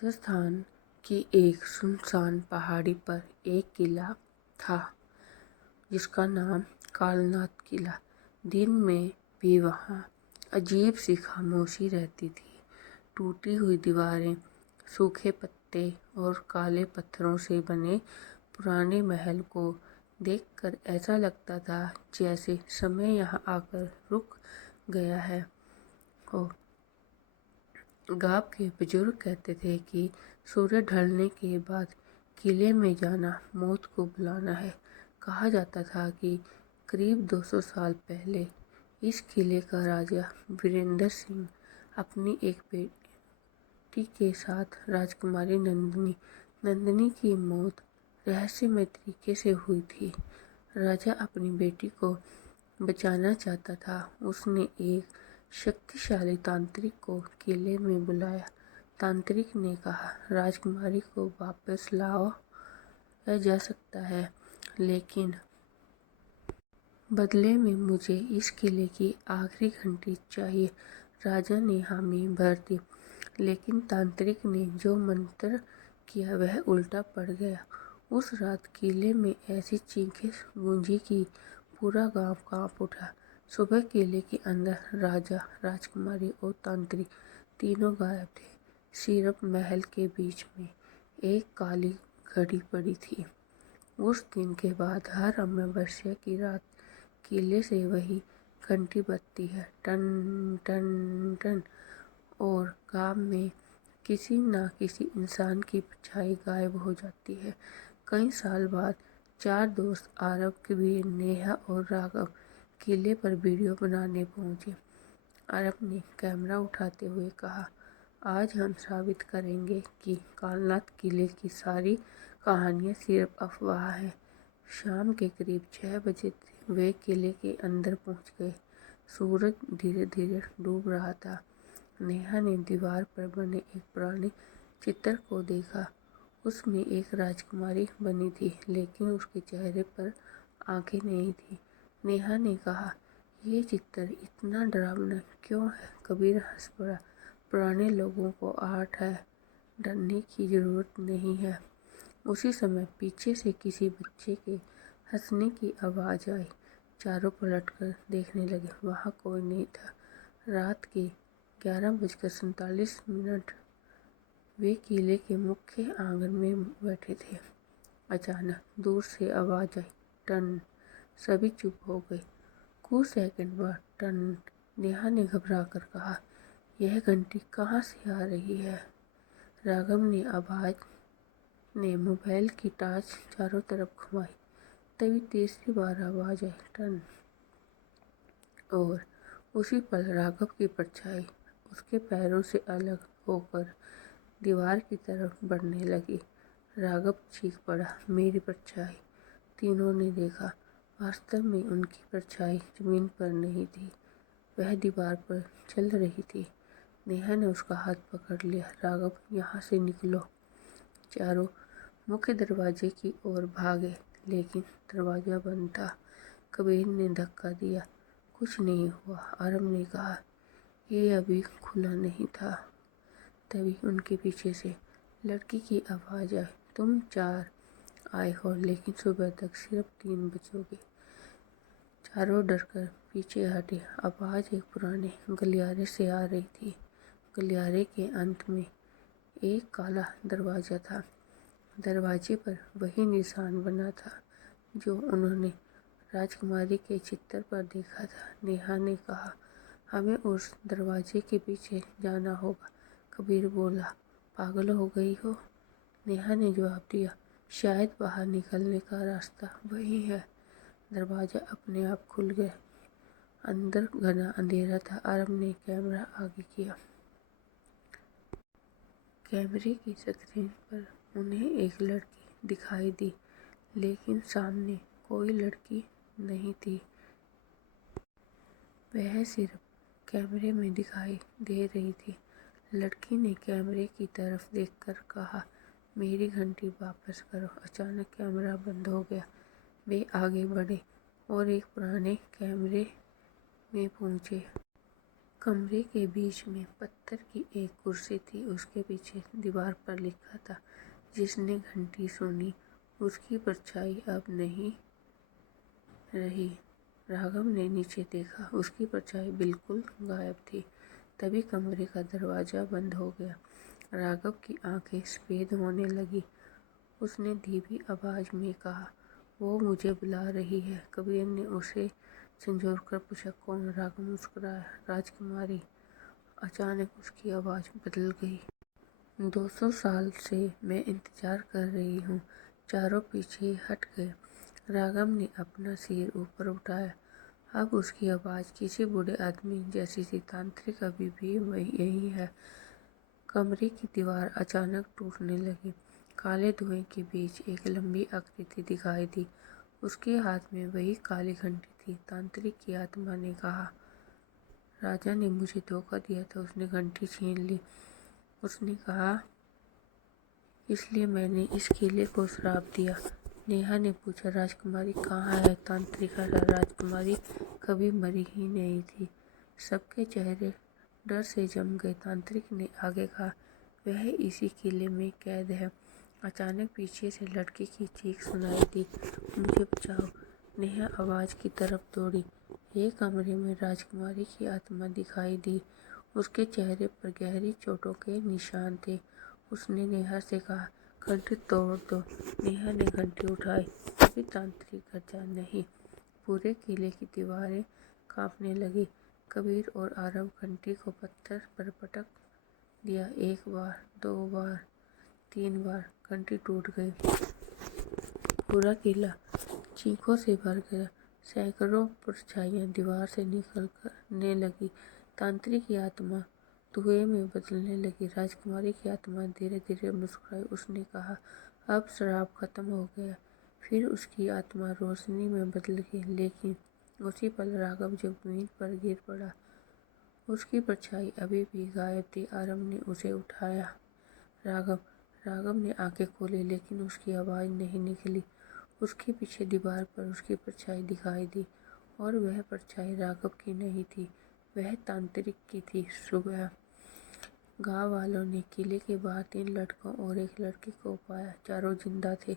राजस्थान की एक सुनसान पहाड़ी पर एक किला था जिसका नाम कालनाथ किला। दिन में भी वहाँ अजीब सी खामोशी रहती थी। टूटी हुई दीवारें, सूखे पत्ते और काले पत्थरों से बने पुराने महल को देखकर ऐसा लगता था जैसे समय यहाँ आकर रुक गया है। गाँव के बुजुर्ग कहते थे कि सूर्य ढलने के बाद किले में जाना मौत को बुलाना है। कहा जाता था कि करीब 200 साल पहले इस किले का राजा वीरेंद्र सिंह अपनी एक बेटी के साथ राजकुमारी नंदिनी की मौत रहस्यमय तरीके से हुई थी। राजा अपनी बेटी को बचाना चाहता था। उसने एक शक्तिशाली तांत्रिक को किले में बुलाया। तांत्रिक ने कहा, राजकुमारी को वापस लाया जा सकता है, लेकिन बदले में मुझे इस किले की आखिरी घंटी चाहिए। राजा ने हामी भर दी, लेकिन तांत्रिक ने जो मंत्र किया वह उल्टा पड़ गया। उस रात किले में ऐसी चीखें गूंजी कि पूरा गांव कांप उठा। सुबह किले के अंदर राजा, राजकुमारी और तांत्रिक तीनों गायब थे। सिर्फ महल के बीच में एक काली घड़ी पड़ी थी। उस दिन के बाद हर अमावस्या की रात किले से वही घंटी बजती है, टन टन टन, और गांव में किसी न किसी इंसान की परछाई गायब हो जाती है। कई साल बाद 4 दोस्त आरब, कबीर, नेहा और राघव किले पर वीडियो बनाने पहुंचे। आरब ने कैमरा उठाते हुए कहा, आज हम साबित करेंगे कि कालनाथ किले की सारी कहानियां सिर्फ अफवाह है। शाम के करीब 6 बजे वे किले के अंदर पहुंच गए। सूरज धीरे धीरे डूब रहा था। नेहा ने दीवार पर बने एक पुराने चित्र को देखा। उसमें एक राजकुमारी बनी थी, लेकिन उसके चेहरे पर आंखें नहीं थी। नेहा ने कहा, ये चित्र इतना डरावना क्यों है? कबीर हंस पड़ा, पुराने लोगों को आर्ट है, डरने की जरूरत नहीं है। उसी समय पीछे से किसी बच्चे के हंसने की आवाज़ आई। चारों पलटकर देखने लगे, वहाँ कोई नहीं था। रात के 11:47 वे किले के मुख्य आंगन में बैठे थे। अचानक दूर से आवाज़ आई, टन। सभी चुप हो गए। कुछ सेकंड बाद टन। नेहा ने घबराकर कहा, यह घंटी कहाँ से आ रही है? राघव ने मोबाइल की टॉर्च चारों तरफ घुमाई। तभी तीसरी बार आवाज़ आई, टन। और उसी पल राघव की परछाई उसके पैरों से अलग होकर दीवार की तरफ बढ़ने लगी। राघव चीख पड़ा, मेरी परछाई! तीनों ने देखा। वास्तव में उनकी परछाई जमीन पर नहीं थी, वह दीवार पर चल रही थी। नेहा ने उसका हाथ पकड़ लिया। राघव, यहाँ से निकलो। चारों मुख्य दरवाजे की ओर भागे, लेकिन दरवाजा बंद था। कबीर ने धक्का दिया, कुछ नहीं हुआ। आरब ने कहा, ये अभी खुला नहीं था। तभी उनके पीछे से लड़की की आवाज़ आई, तुम 4 आए हो, लेकिन सुबह तक सिर्फ 3 बचोगे। चारों डरकर पीछे हटे। आवाज़ एक पुराने गलियारे से आ रही थी। गलियारे के अंत में एक काला दरवाज़ा था। दरवाजे पर वही निशान बना था जो उन्होंने राजकुमारी के चित्र पर देखा था। नेहा ने कहा, हमें उस दरवाजे के पीछे जाना होगा। कबीर बोला, पागल हो गई हो? नेहा ने जवाब दिया, शायद बाहर निकलने का रास्ता वही है। दरवाज़ा अपने आप खुल गया। अंदर घना अंधेरा था। अरब ने कैमरा आगे किया। कैमरे की स्क्रीन पर उन्हें एक लड़की दिखाई दी, लेकिन सामने कोई लड़की नहीं थी। वह सिर्फ कैमरे में दिखाई दे रही थी। लड़की ने कैमरे की तरफ देखकर कहा, मेरी घंटी वापस करो। अचानक कैमरा बंद हो गया। वे आगे बढ़े और एक पुराने कैमरे में पहुंचे। कमरे के बीच में पत्थर की एक कुर्सी थी। उसके पीछे दीवार पर लिखा था, जिसने घंटी सुनी उसकी परछाई अब नहीं रही। राघव ने नीचे देखा, उसकी परछाई बिल्कुल गायब थी। तभी कमरे का दरवाज़ा बंद हो गया। राघव की आंखें सफ़ेद होने लगी। उसने धीमी आवाज़ में कहा, वो मुझे बुला रही है। कबीर ने उसे झंझोरकर पूछा, कौन? राघव मुस्कुराया, राजकुमारी। अचानक उसकी आवाज़ बदल गई। 200 साल से मैं इंतज़ार कर रही हूँ। चारों पीछे हट गए। राघव ने अपना सिर ऊपर उठाया। अब उसकी आवाज़ किसी बूढ़े आदमी जैसी थी। तांत्रिक अभी भी यही है। कमरे की दीवार अचानक टूटने लगी। काले धुएं के बीच एक लंबी आकृति दिखाई दी। उसके हाथ में वही काली घंटी थी। तांत्रिक की आत्मा ने कहा, राजा ने मुझे धोखा दिया था, उसने घंटी छीन ली। उसने कहा, इसलिए मैंने इस किले को श्राप दिया। नेहा ने पूछा, राजकुमारी कहाँ है? तांत्रिक हंसा, राजकुमारी कभी मरी ही नहीं थी। सबके चेहरे डर से जम गए। तांत्रिक ने आगे कहा, वह इसी किले में कैद है। अचानक पीछे से लड़की की चीख सुनाई दी, मुझे बचाओ। नेहा आवाज़ की तरफ दौड़ी। एक कमरे में राजकुमारी की आत्मा दिखाई दी। उसके चेहरे पर गहरी चोटों के निशान थे। उसने नेहा से कहा, घंटी तोड़ दो। नेहा ने घंटी उठाई। तभी तांत्रिक गरजा, नहीं। पूरे किले की दीवारें कांपने लगी। कबीर और आरव घंटी को पत्थर पर पटक दिया। 1 बार, 2 बार, 3 बार। घंटी टूट गई। पूरा किला चीखों से भर गया। सैकड़ों परछाइयाँ दीवार से निकलने लगी। तांत्रिक की आत्मा धुएं में बदलने लगी। राजकुमारी की आत्मा धीरे धीरे मुस्कुराई। उसने कहा, अब श्राप खत्म हो गया। फिर उसकी आत्मा रोशनी में बदल गई। लेकिन उसी पल राघव जमीन पर गिर पड़ा। उसकी परछाई अभी भी गायब थी। आरव ने उसे उठाया। राघव ने आंखें खोली, लेकिन उसकी आवाज़ नहीं निकली। उसके पीछे दीवार पर उसकी परछाई दिखाई दी, और वह परछाई राघव की नहीं थी, वह तांत्रिक की थी। सुबह गांव वालों ने किले के बाहर 3 लड़कों और एक लड़की को पाया। चारों जिंदा थे,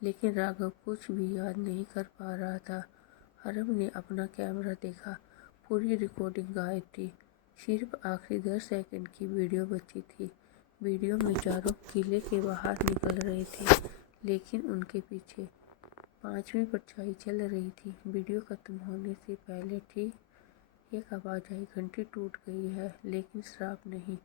लेकिन राघव कुछ भी याद नहीं कर पा रहा था। आरव ने अपना कैमरा देखा, पूरी रिकॉर्डिंग गायब थी। सिर्फ आखिरी 10 सेकंड की वीडियो बची थी। वीडियो में चारों किले के बाहर निकल रहे थे, लेकिन उनके पीछे 5वीं परछाई चल रही थी। वीडियो खत्म होने से पहले ठीक एक आवाज़ आई, घंटी टूट गई है, लेकिन श्राप नहीं।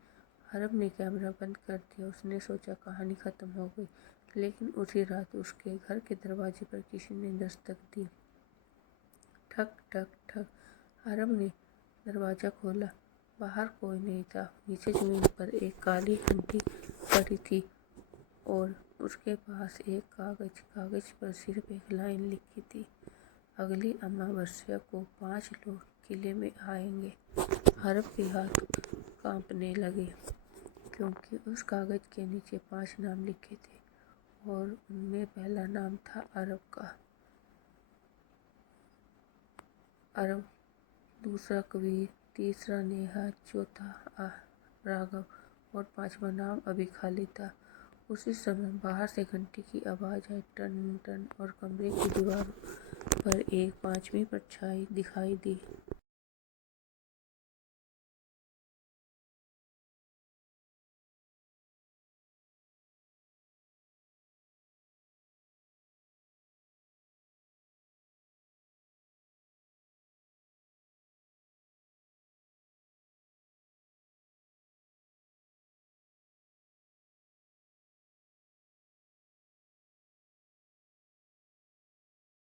आरव ने कैमरा बंद कर दिया। उसने सोचा कहानी खत्म हो गई, लेकिन उसी रात उसके घर के दरवाजे पर किसी ने दस्तक दी। ठक ठक ठक। आरव ने दरवाज़ा खोला। बाहर कोई नहीं था। नीचे जमीन पर एक काली घंटी पड़ी थी और उसके पास एक कागज पर सिर्फ एक लाइन लिखी थी, अगली अमावस्या को 5 लोग किले में आएंगे। आरव के हाथ कांपने लगे, क्योंकि उस कागज के नीचे 5 नाम लिखे थे, और उनमें पहला नाम था आरव का। आरव, दूसरा कबीर, तीसरा नेहा, चौथा राघव और 5वां नाम अभी खाली था। उसी समय बाहर से घंटी की आवाज़ आई, टन टन, और कमरे की दीवार पर एक 5वीं परछाई दिखाई दी।